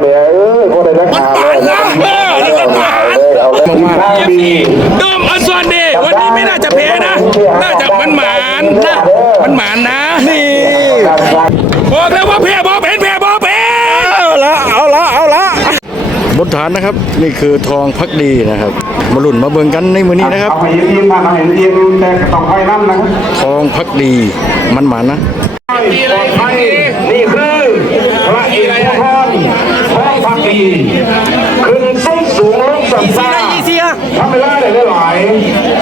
เดี๋ยวเออพอได้ราคาเลยเอาเลยข้างดีโดมอสวันเดย์วันนี้ไม่น่าจะแพ้นะ น่าจะมันหมานนะมันหมานนะ นี่บอกแล้วว่าแพ้บอกเป็นแพ้บอกเป็นเอาละเอาละเอาละบนฐานนะครับ นี่คือทองพักดีนะครับมาลุ่นมาเบิ่งกันในมือนี้นะครับเอาไปยิ้มมาเอาเห็นยิ้มแต่ต้องค่อยนั่นนะครับทองพักดีมันหมานนะนี่คือพระเอกพรพระพักดี ขึ้นสูงสูงลงสัมซาทำไม่ได้เลยหลาย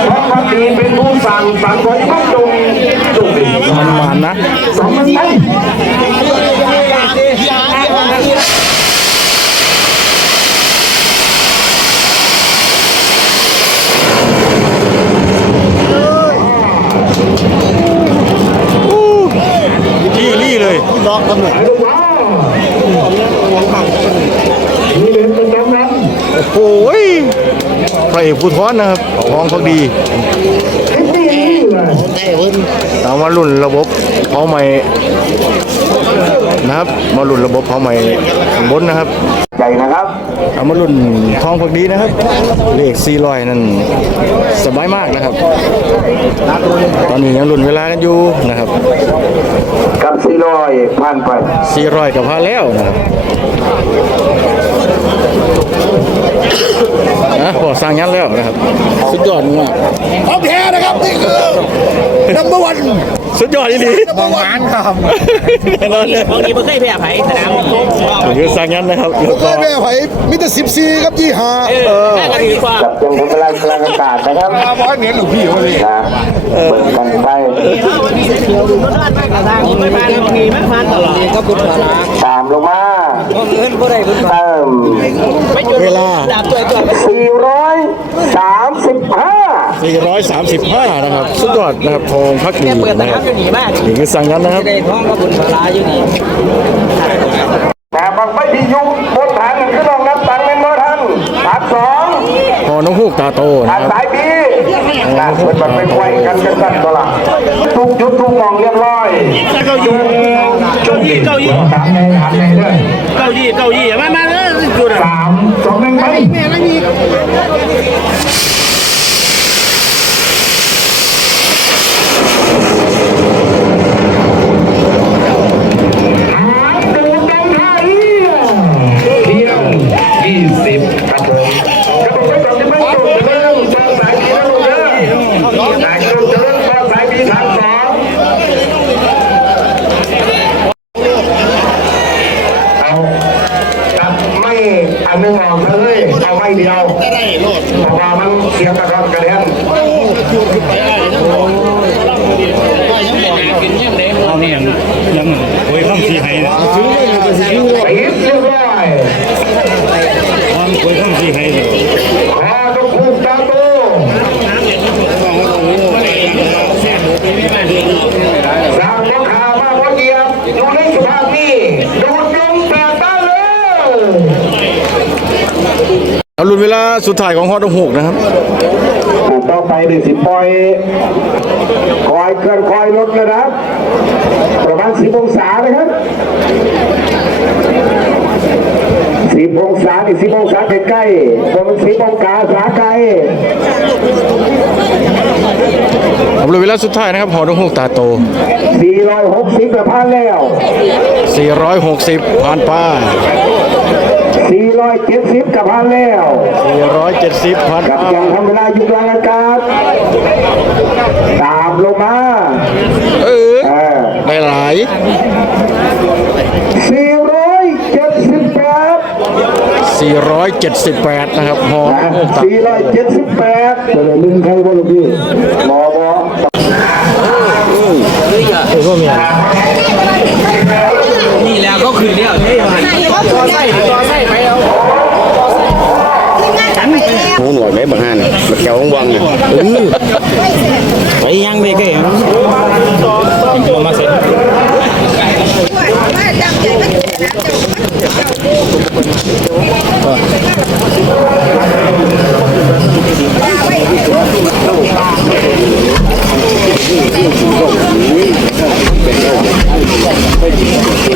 เพราะพักดีเป็นผู้สั่งสั่งไว้พระจงจงดีมันมานนะสองมันไหมที่นี่เลยไอ้ลูกว้าวนี่เป็นเป็นน้ำนั้น โอ้ยพระ เอกผู้ท้อนนะครับทองพักดีนี่เลยเอามาลุ่นระบบเผาใหม่นะครับ มาลุ่นระบบเผาใหม่ข้างบนนะครับใจนะครับเอามารุ่นทองพักดีนะครับ เลข400นั่นสบายมากนะครับ ตอนนี้ยังรุ่นเวลากันอยู่นะครับกับสี่ร้อยผ่านไป400กับพาแล้วนะครับ นะพอสร้างยันแล้วนะครับ สุดยอดมากของแท้นะ ครับนี่คือ number one สุดยอดอีหลี number one ครับแน่นอนเลยบางทีไม่เคยแพ้ไผ่สนามนี้คือสร้างยันนะครับแล้วเคก็ยแม่ไผ่มิตรสิบสี่ครับยี่ห้าแพ้กันดีกว่าจับยังทำเวลากลางอากาศนะครับบอยเหนือหลวงพี่เขาเลยนะเบิ่งกันไปทางไม่มาบางทีไม่มาตลอดก็บุญพลาตามลงมาเงินก็ได้บุญพลาเติมไม่จุดเวลาดาบตัวตัว435 435 นะครับ สุดยอดนะครับทองพักดีเปิดนะนะคครัรับบอยู่หนีมากนี่คือสั่งยันนะครับ ได้ท้องก็บุญพลาอยู่นี่แต่บางไม่ที่ยุบบนฐานขึ้นลงนับตังเป็นบ่ทันฐานสองพอน้องฮูกตาโตฐานะนครับ สายบีนะเปิดมันไปไวกันกันกันตัวละทุกจุดทุกมองเรียบร้อยจุดจุดเก้าอี้สามในฐานในด้วยเก้าอี้เก้าอี้มามาเลยจุดสามสองหนึ่งไป ดูกันไทยเที่ยวยี่สิบครับผมกระโดดไปก่อนจะไม่จบจะเริ่มต่อสายบีนะลูกเด้อสายกระโดดจะเริ่มต่อสายบีทางสองเอาจับไม่อันหนึงออกเลยเอาไม่เดียวเพราะว่ามันเสียงกระรอนกระเด็น เอานี่ยังยังโอ้ยข้ามสีไห้นะ ปีบเรียบร้อย ความโอ้ยข้ามสีไห้เลย พอต้องคูกตาโตสร้างพ่อข่าวมาพ่อเกียบดูในสภาพนี้ดูดนมแต่ต้านเลย เอารุ่นเวลาสุดท้ายของฮอตฮูกนะครับถูกต้องไปหนึ่งสิบปอยคอยเกินคอยลดนะครับ ประมาณสิบองศานะครับสิบองศานี่สิบองศาใกล้ๆประมาณสิบองศาสาไกลเอารุ่นเวลาสุดท้ายนะครับฮอตฮูกตาโตสี่ร้อยหกสิบกับพันแล้ว460ผ่านป้า สี่ร้อยเจ็ดสิบกับพันแล้ว470ผ่านกับป้ายังทำเวลาอยู่กลางอากาศตามลงมาเออเออได้หลายสี่ร้อยเจ็ดสิบแปด478 นะครับฮอตฮูกตาสี่ร้อยเจ็ดสิบแปดจะได้ลืมใครบ้างลูกพี่หมอบอนี่แล้วก็คืนเดียวนี่มันต่อไส้ต่อไส้ไปเอา หูหนวดได้บาง ฮันมาแก้ววังเนี่ยไ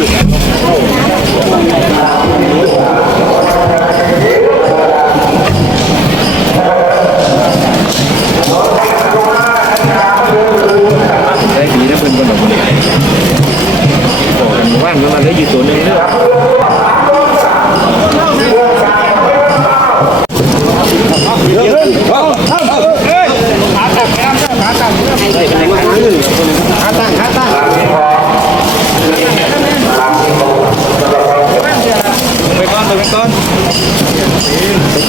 ป อีกตัวหนึ่งนะครับ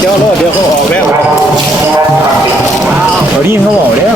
เจ้าโลดเดี๋ยวเขาออกแล้วเอาดิ้นเขาออกแล้ว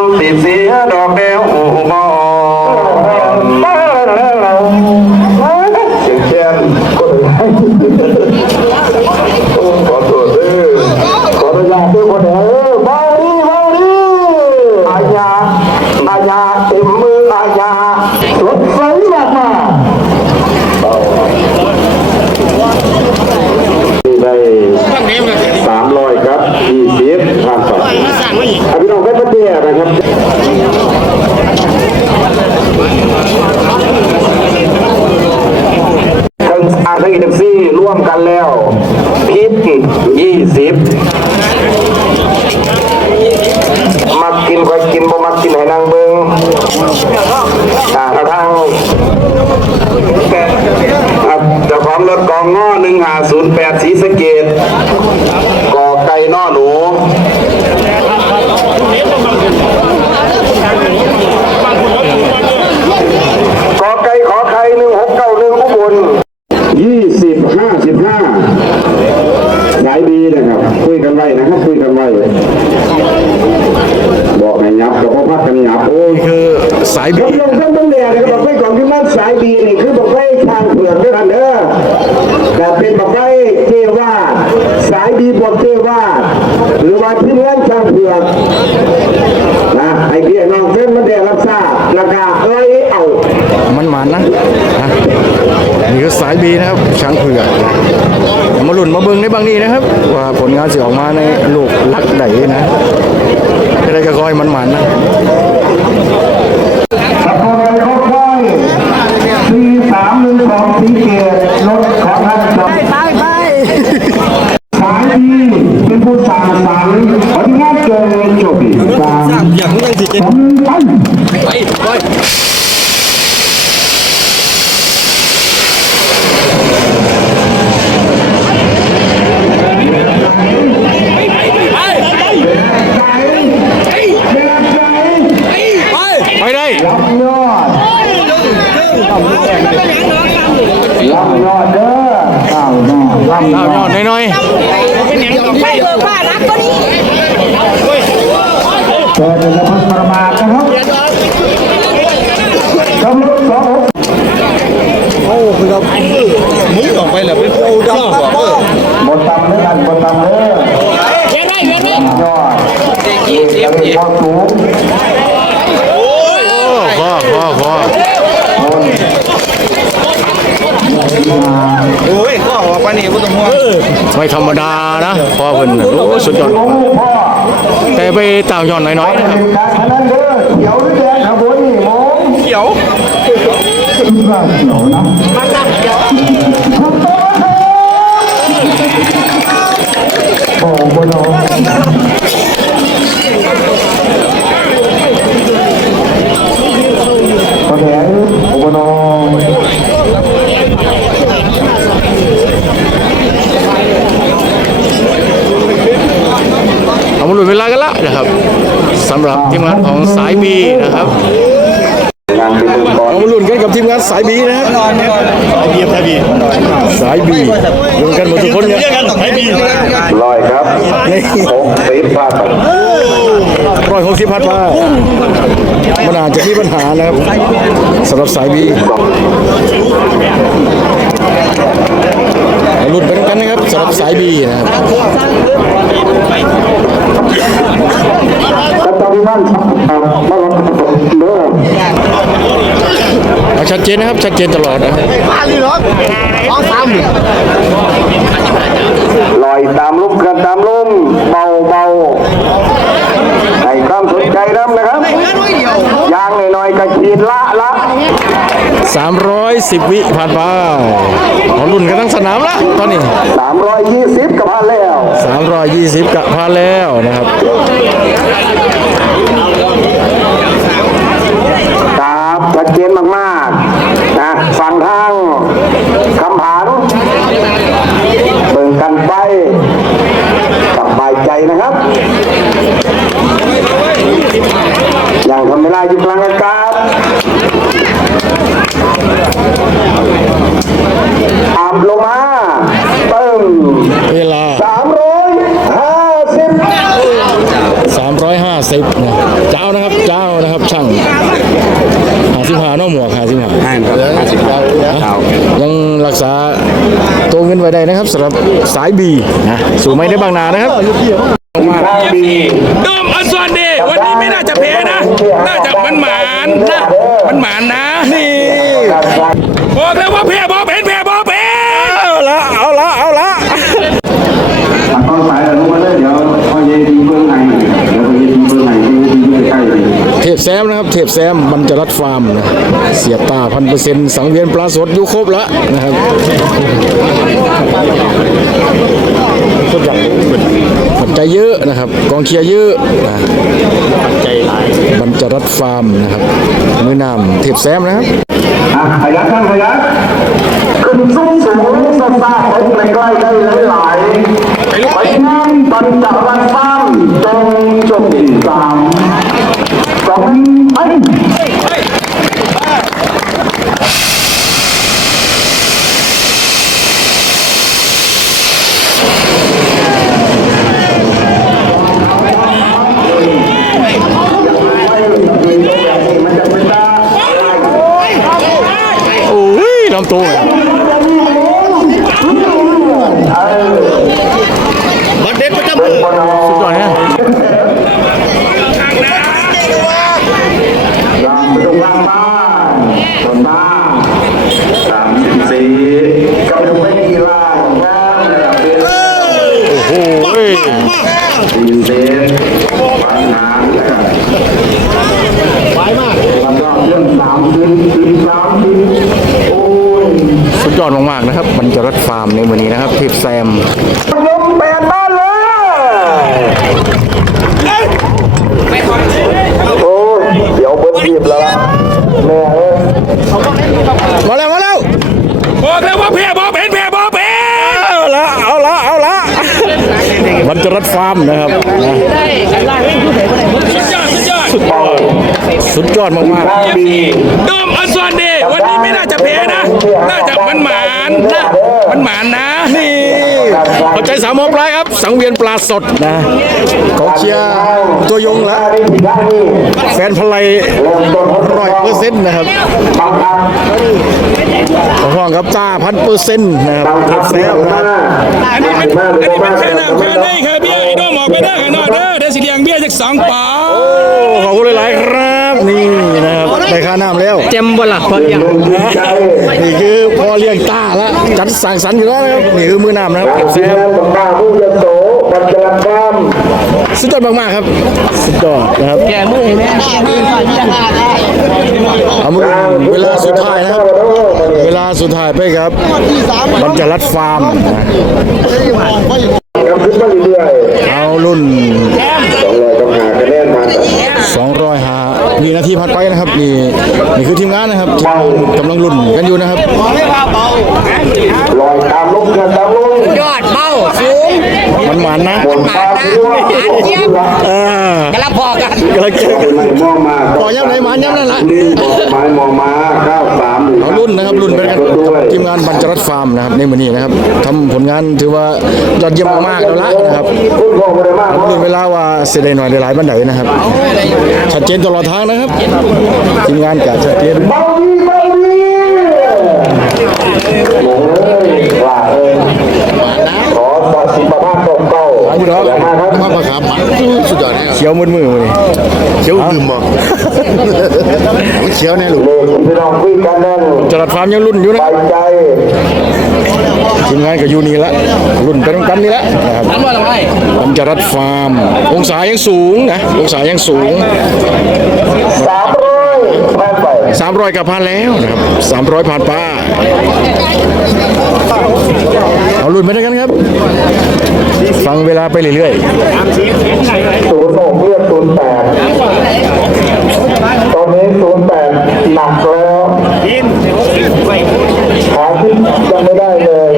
คนติดเสียดอกแก้วโอ้โหเสียงแค้นก็เลยขอโทษเด้อขออนุญาตด้วยคนเด้อเบาดีเบาดีอาญาอาญาเต็มมืออาญารถไฟมามาได้สามร้อยครับยี่สิบผ่านสองอภิน้องก็จะเตี้ยนะครับ ทั้งอาทั้งเอฟซีร่วมกันแล้วพิษยี่สิบมักกินก็กินบ่มักกินให้นางเบิงอ่ากระทั่งอะเจ้าของ รถกองง้อหนึ่งหาศูนย์แปดสีสะเกตก่อไก่นอหนูกอไก่ขอไข่หนึ่งหกเก้าหนึ่งอุบลยี่สิบห้าสิบห้าสายดีนะครับ คุยกันไว้นะครับคุยกันไว้บอกให้ยับกับพ่อพักกันยับโอ้ยคือสายยบีกลงเครื่องต้นเดียนะครับบอกไว้ก่อนที่มันสายดีนี่คือบอกไว้ทางเผือกด้วยกันเด้อแต่เป็นบอกไว้เทว่า สายดีบวกเทว่าหรือว่าที่เลี้ยงช่างเผือกนะไอ้พี่น้องเส้นมันเดียรับทราบราคาเอ้ยเอามันหมานนะนี่คือสายบีนะครับช้างเผือกมาหลุนมาเบิ่งในบางนี้นะครับ ว่าผลงานจะออกมาในลูกลักใดนะอะไรก็คอยมันหมานนะ สัปดาห์นี้ค่อยสี่สามหนึ่งสองสี่เกียรรถของท่านจบไปไปสายดีเป็นผู้สร้างสรรค์ผลงานเกินจบสามอย่างนี้ยังสิเจ็ดไป ไปได้ ลำยอดลำยอดเด้อข้าวยอดลำย ดาวย อ อ ด ดน้อย ไม่เบิกว่ารักตัวนี้ เกิดเป็นพันประมาทนะครับกำลังสอง มึงออกไปแล้วเป็นผู้ดำบอกเออ หมดตำด้วยกันหมดตำเด้อ เย็นไหมเย็นไหม ยอดเยี่ยมพ อสูงๆโอ้พอพอพอโอ้ยก็ออกไปนี่ก็ต้องห่วไม่ธรรมดานะพ่อเพิ่นโอ้สุดยอดลูกพ่อแต่ไปต่างย่อดน้อยๆนะครับเป็นการพนันเด้อเขียวหรือแดงครับผมนี่มงเขียวคิดว่าเขียวนะมาจับเขียวถูกต้องครับโอ้โหน้องคนแห บนอเอามาหลุดเวลากันละนะครับสำหรับทีมงานของสายบีนะครับ เป็นก่อนเอามาลุ้นกันกับทีมงานสายบีนะครับเบียร์ไทยบีสายบีลุ้นกันหมดทุกคนเนี่ยเรียกกันไทยบีลอยครับหกสิบพันร้อยหกสิบพันมามันอาจจะมีปัญหานะครับสำหรับสายบี รุ่นเปด้วกันนะครับสำหรับสายบีนะครับชัดเจนนะครับ ชัดเจนตลอดนะครับลอยตามลุกันตามลุม 310 วิผ่านไปเอาลุ้นกันทั้งสนามละตอนนี้สามร้อยยี่สิบกับพันแล้ว220กะพานแล้วนะครับครับชัดเจนมากๆนะฟังทางคำผานเบิ่งกันไปสบายใจนะครับ อย่างทำเวลาอยู่กลางอากาศอาบลงมาเติม เวลา สามร้อยห้าสิบ 350นะเจ้านะครับเจ้านะครับช่าง55เนาะหมวก55ห้าครับห้าสิบเก้ายังรักษาตัวเงินไว้ได้นะครับสำหรับสายบีนะสู่ไม่ได้บางนานะครับห้าปีโดมอันซอนดีวันนี้ไม่น่าจะแพ้นะ น่าจะมันหมานนะมันหมานนะนี่บอกแล้วว่าแพ้บอกเป็นแพ้ แซมนะครับ เทพแซมมันจะรัดฟาร์มนะเสียตาพันเปอร์เซ็นต์สังเวียนปลาสดอยู่ครบแล้วนะครับก็อยากปัจจัยเยอะนะครับ กองเชียร์เยอะนะปัจจัยหลายมันจะรัดฟาร์มนะครับมือนำเทพแซมนะครับขยันข้างขยันขึ้นสูงสูงซ่าซ่าไปใกล้ๆได้หลายไปนั่งบรรจารันฟ้ามจงจงสาม สองไป โอ้ยลำตัวบัดเด็ดประจำมือสุดยอดนะ ลำไปตรงล่างบ้านบนบ้านสามสิบสี่กำลังไปกีฬาของบ้านระดับเดือน โอ้ย สี่เซนปัญหานะครับไปมากแล้วก็เรื่องสามชิ้นชิ้นสามชิ้นโอ้ย สุดยอดมากๆนะครับ มันจะรัดฟาร์มในวันนี้นะครับเทพแซม ยกแปดบ้านเลยโอ้ยเดี๋ยวเบิ้ลทีบแล้วแม่เอ้ย มาแล้วมาแล้ว บอกแล้วว่าแพ้บอกเป็นแพ้บอกเป็น เอาละเอาละเอาละมันจะรั ดฟาร์มนะครับนะสุดยอดสุดยอดสุดยอดมากห้าปีโดมอันซอนดีวันนี้ไม่น่าจะแพ้นะ น่าจะมันหมานนะมันหมานนะๆนี่เอาใจสามหมอปลายครับ สังเวียนปลาสดนะกองเชียร์ตัวยงละด้านนี้แฟนพลายเริ่มต้นร้อยเปอร์เซ็นต์นะครับบังคับขอร้องครับจ้าพันเปอร์เซ็นต์นะครับบังเทคับพแซเสียมงนะมาอันนี้เป็นอันนี้เป็นแค่น้ำแค่ได้ค่ะเบี้ย ไอ้โดมออกไปได้ข้างนอกเด้อเดี๋ยวสิเลี้ยงเบี้ยจากสองป๋าโอ้ขอบคุณหลายๆครับนี่นะครับได้ค่าน้ำแล้วเต็มบ่ล่ะพอเลี้ยงใจนี่คือพ่อเลี้ยงตาละจัดสั่งสรรค์อยู่แล้วนะครับนี่คือมือน้ำนะครับเทพแซทีมมงานของข้าผู้ยโสปัจจุบันบ้านสุดยอดมากๆครับสุดยอดนะครับแกมือให้แม่เอามือเวลาสุดท้ายนะครับเวลาสุดท้ายไปครับมันจะรัดฟาร์มนะ กำขึ้นมาเรื่อยเอารุ่นๆต้องรอต้องหาคะแนนมา200หามีนาทีผ่านไปนะครับนี่นี่คือทีมงานนะครับที่กำลังรุ่นกันอยู่นะครับลอยตามลมกันตามลมยอดเบา สูงมันหวานนะบนฟ้าที่ว่าเยี่ยมเออกระพอกันกำลังเจอกันไม่มองมาต่อย่ำไหนหมันย่ำนั่นแหละนี่บอกไม้มองมาข้าวสามเอารุ่นนะครับรุ่นเป็นกันกับทีมงานบัญจรัตฟาร์มนะครับในมือนี้นะครับทำผลงานถือว่ายอดเยี่ยมมากๆแล้วละนะครับคุณพ่อไม่ได้มากรุ่นเวลาว่าเสียดายหน่อยได้หลายบันไดนะครับชัดเจนตลอดทางนะครับทีมงานกะชัดเจนเบาดีเบาดีโอ้ยว่าเอ้ยขอสอสิบประมาณเก่าๆอันนี้เหรออย่ามาครับมาประครับสุดยอดเขียวมือมือเลยเขียวดื่มบ่เขียวแน่ลูกเลยพี่น้องคุยกันนั่นจรัดฟาร์มยังรุ่นอยู่นะไปใจทีมงานก็อยู่นี่ละรุ่นเป็นกันนี่ละนะครับนั้นว่าอะไรบัญจรัตฟาร์ม องศายังสูงนะ องศายังสูงสามร้อย แม่ไปสามร้อยกับพันแล้วนะครับสามร้อยผ่านป้าเอาลุ้นไปด้วยกันครับ ฟังเวลาไปเรื่อยศูนย์หกเรียกศูนย์แปดตอนนี้ศูนย์แปดหนักแล้วหาที่ยังไม่ได้เลย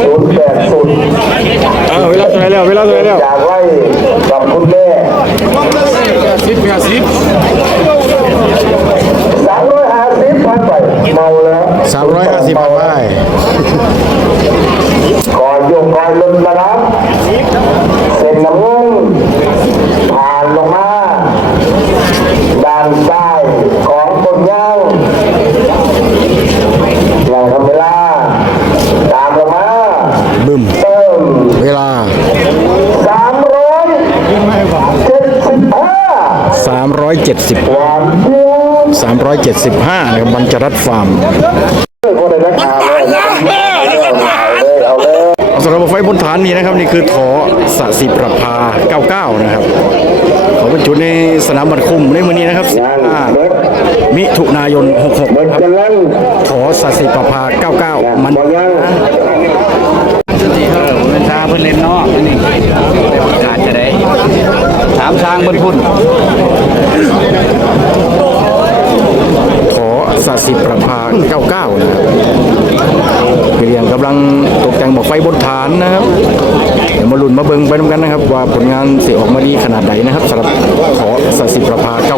ศูนย์แปดศูนย์ๆเอาเวลาเท่าไหรแล้วเวลาเท่าไหรแล้วอยากไล่กับคุณแม่สิบห้าสิบ สามร้อยห้าสิบผ่านป้ายก่อนโยกก่อนลงนะครับ 75นะครับบรรจรัตฟาร์มสำหรับไฟบนฐานนี้นะครับนี่คือถอสสิประภา 99 นะครับเขาบรรจุในสนามบัตรคุมในวันนี้นะครับ 15 มิถุนายน 66ครับถอสสิประภา 99 มันเป็าเพื่อนเล่นนอกนี่ขาดจะได้ถามช้างบนพุ่น สสิประภา99นะครับพี่เลี้ยงกำลังตกแต่งบอกไฟบนฐานนะครับเดี๋ยวมาลุ้นมาเบิ่งไปด้วยกันนะครับ ว่าผลงานเสิออกมาดีขนาดไหนนะครับสำหรับถอสสิประภา99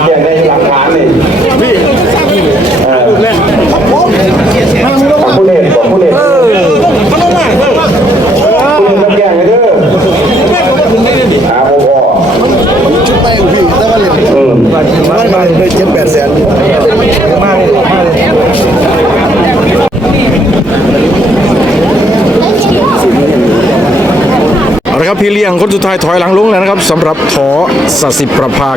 เขียนในหลักฐานนี่เออผู้เล่นผู้เล่นผู้เล่นนักแข่งเลยเด้อหาพ่อ ชุดไต่ของพี่แต่ว่าเหรียญมันมาเลยเจ็ดแปดแสนมากเลยมากเลย เอา ละครับพี่เลี้ยงคนสุดท้ายถอยหลังลงแล้วนะครับสำหรับทอสสิประภา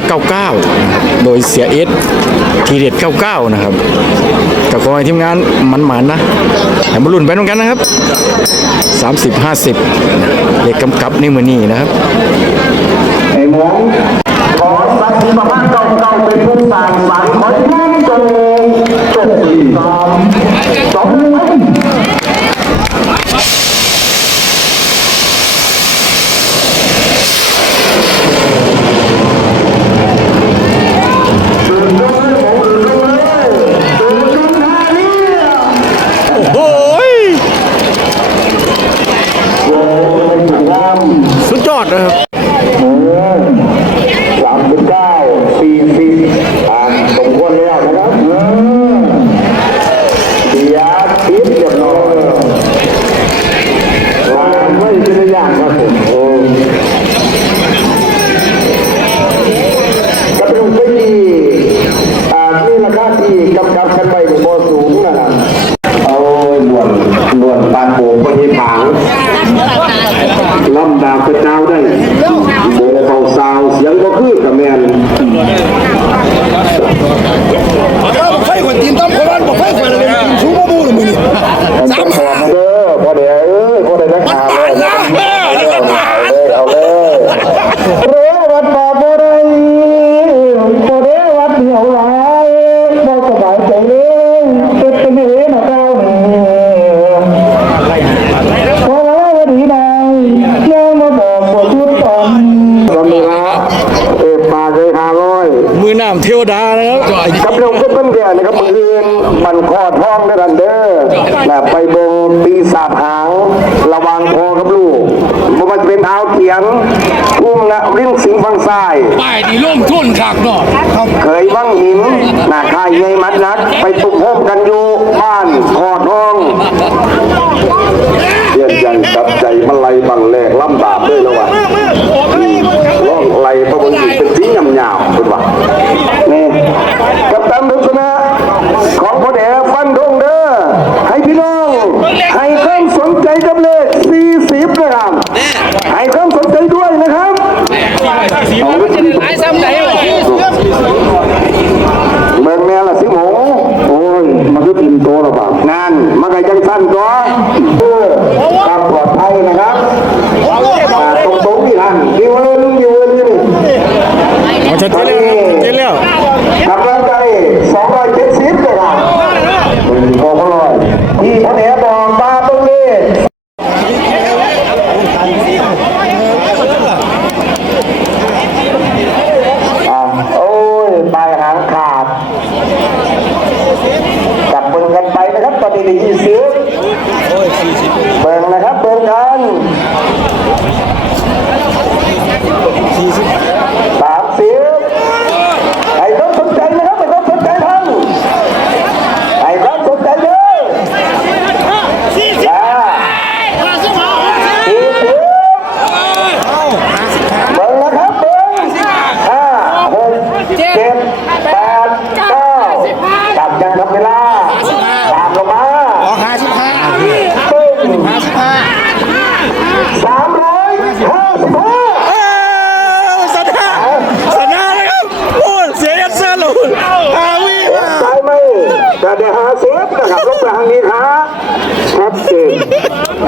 99 โดยเสียเอสทีเด็ด 99 นะครับกับขอให้ทีมงานมันหมันๆนะแถมมาลุ้นไปด้วยกันนะครับ 30 50 เลขกำกับในมือนี้นะครับ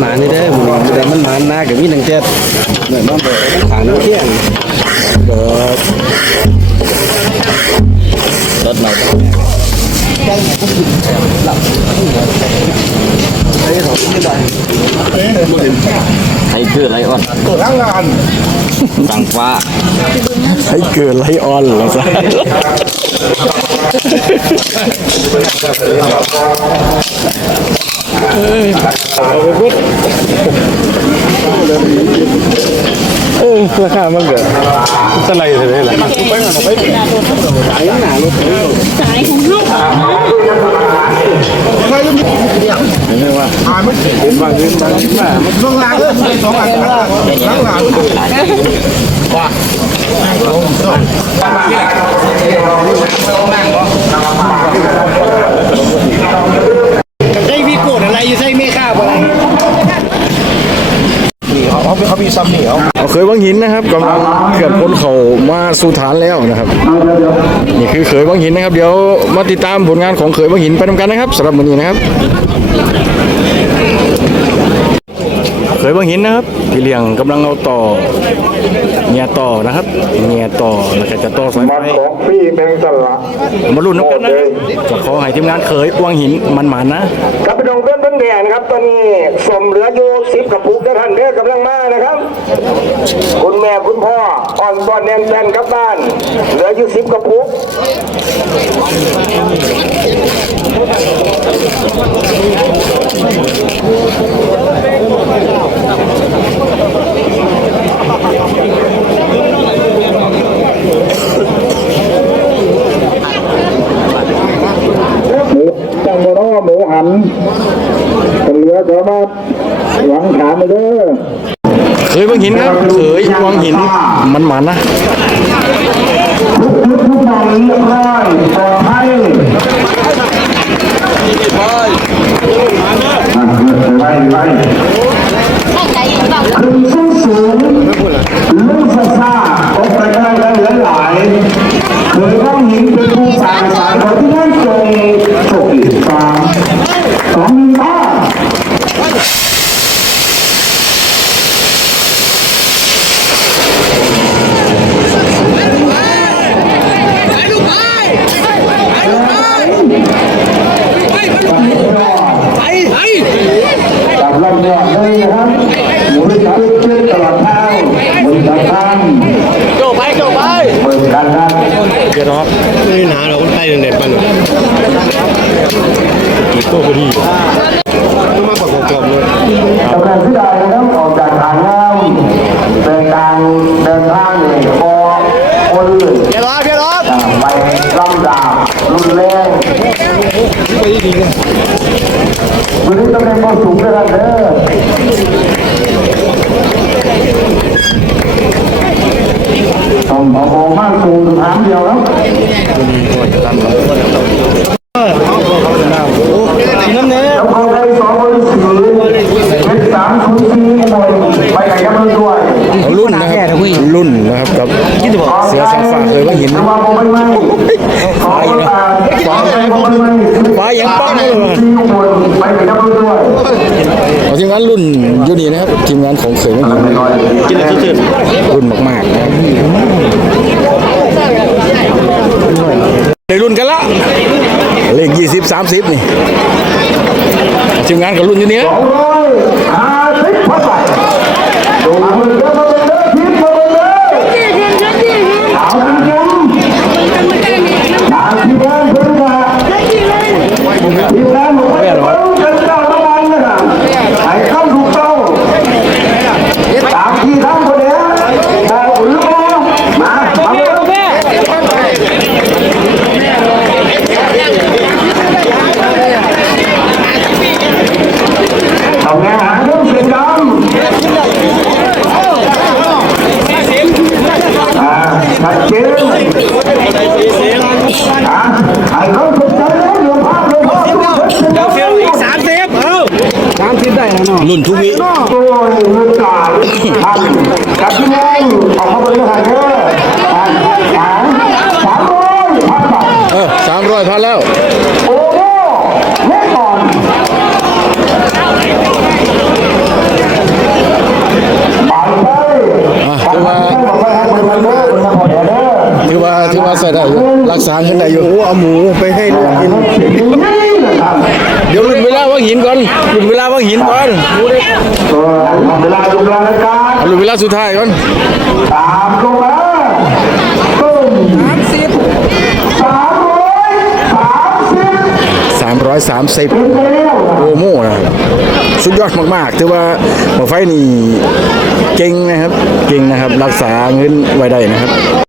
หมานี่ได้บุรีแต่มันหมาหน้ากับมีหนังเจ็ดเหมือนมันเป็นขางน้ำเที่ยงรถใหม่ไอ้คืออะไรออนตัวทั้งงานสังฟ้าให้เกิดไลออนเหรอซะเออราคามันเกิดจะ ไรเลยล่ะสายของเขาต้องล้าาบอะไรเขาเขามีซ้ำเหนียวเอาเคยวังหินนะครับกำลังเกือบพ้นเขามาสู่ฐานแล้วนะครับ นี่คือเขยวังหินนะครับ เดี๋ยวมาติดตามผลงานของเขยวังหินไปทำกันนะครับสำหรับวันนี้นะครับ เขยวังหินนะครับพี่เลี้ยงกำลังเอาต่อเงียต่อนะครับเงียต่อแล้วก็จะต่อสายไฟมันของฟรีแมงสละมาลุ้นน้ำกันนะครับจะขอให้ทีมงานเขยวังหินมันหมานนะครับพี่น้องเพื่อนเพื่อนแดงนะครับตอนนี้สมเหลืออยู่สิบกระปุกได้ท่านเด้อกำลังมานะครับ คุณแม่คุณพ่ออ่อนตอนแนนแฟนกลับบ้าน เหลืออยู่สิบกระปุกหมู จังโมโนหมูหันเหลือสามารถหวังถามไปเด้อเขยวังหินครับเขยวังหินมันหมานนะทุกทุกทุกอย่างเรียบร้อยปลอดภัย ไปไปข้างในบ้างขึ้นสูงสูงลุ่มซ่าซ่าออกไปได้ได้หลายหลายเคยต้องหินเป็นผู้สานสารของที่นั่นจงโชคดีฟาสองหนึ่งห้า กับลำยอดเลยนะครับหมุนจับเชือกตลอดทางหมุนจับทางโจไปโจไปเปิดกันนะ นี่หนาเราคนไทยเด็ดมัน ตัวพอดีต้องมาประกอบกลมเลยกำลังที่ใดนะครับออกจากฐานน้ำเป็นการเดินทางเนี่ยพอคนอื่นเดี๋ยวรอเดี๋ยวรอไปลำดาบรุนแรงวันนี้ต้องเป็นคนสูงด้วยกันเด้อหมอโบอกมากกูงถามเดียวแล้ว น้ำเนื้อ แล้วเขาได้สองคนสี่เป็นสามศูนย์สี่หมดไปไหนกันไม่ด้วย รุ่นนะค รับรุ่นนะครับกับเสือสังฟ้าเคยว่าหินแต่ว่าผมไม่ไม่ขอคนตาขอใจผมไม่ไม่ฟ้ายังป้องเลยว่ะสี่หมดไปไหนกันไม่ด้วยเอาทีมงานรุ่นอยู่นี่นะครับทีมงานของเคยว่าหินรุ่นมากๆนะครับได้รุ่นกันละเลข20 30นี่ทีมงานกับรุ่นอยู่นี่นะ สองร้อยห้าสิบพันบาทดูมือเด้อมาเลยเด้อพิมพ์มาเลยเด้อเอาจริงๆตามที่บ้านเพิ่งมาทีมงานบอกว่าเพิ่งเป็นเจ้าน้ำมันนะไอ้ข้ามถูกต้องตามที่ทำคนเนี้ยแต่หรือเปล่ามามาเลยเอาแง่หาเรื่องเสียงดังอ่าชัดเจนอ่าไอ้เขาสนใจแล้วเรื่องภาพเรื่องภาพเดี๋ยวเฟี้ยวอีกสาม รุ่นทุกวิโอ้ยเงินจ่ายท่านกับที่นั่งออกมาบริหารเด้ออ่าสามสามร้อยพันบาทเออ300พันแล้ว โอ้โหแน่นอนไปเลยอะถือว่าบอกว่าให้มันมาเด้อมันมาพอเด้อเด้อถือว่าถือว่าใส่ได้อยู่รักษาขึ้นได้อยู่หมูเอาหมูไปให้ลูกกินนี่นะครับ เดี๋ยวรุ่นเวลาว่างหินก่อนรุ่นเวลาว่างหินก่อนก็เวลาดูรายการเอารุ่นเวลาสุดท้ายก่อนตามลงมาตุ้มสามสิบสามร้อยสามสิบ330เป็นไปแล้วโอโม่นะครับสุดยอดมากๆถือว่าหมอไฟนี่เก่งนะครับ เก่งนะครับ รักษาเงินไว้ได้นะครับ